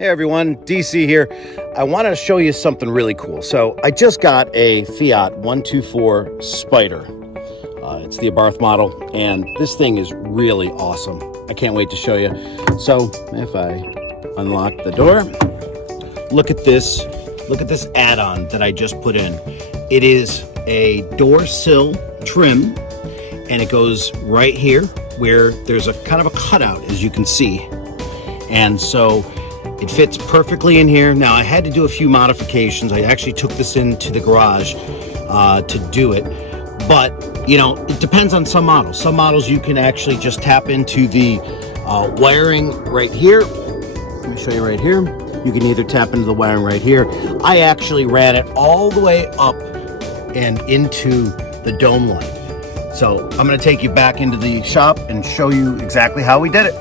Hey everyone, DC here. I wanted to show you something really cool. So I just got a Fiat 124 Spider. It's the Abarth model, and this thing is really awesome. I can't wait to show you. So if I unlock the door, look at this add-on that I just put in. It is a door sill trim, and it goes right here where there's a kind of a cutout, as you can see. And so it fits perfectly in here. Now, I had to do a few modifications. I actually took this into the garage to do it. But, you know, it depends on some models. Some models you can actually just tap into the wiring right here. Let me show you right here. You can either tap into the wiring right here. I actually ran it all the way up and into the dome line. So I'm going to take you back into the shop and show you exactly how we did it.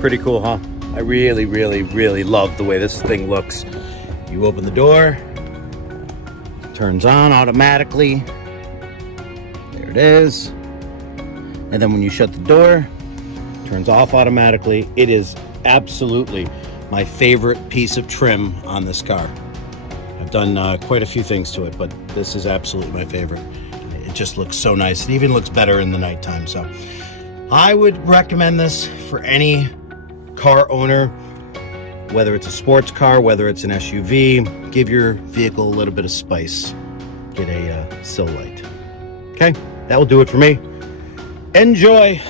Pretty cool, huh? I really love the way this thing looks. You open the door, turns on automatically. There it is. And then when you shut the door, turns off automatically. It is absolutely my favorite piece of trim on this car. I've done quite a few things to it, but this is absolutely my favorite. It just looks so nice. It even looks better in the nighttime. So I would recommend this for any car owner, whether it's a sports car, whether it's an SUV. Give your vehicle a little bit of spice. Get a Sill light. Okay, that will do it for me. Enjoy.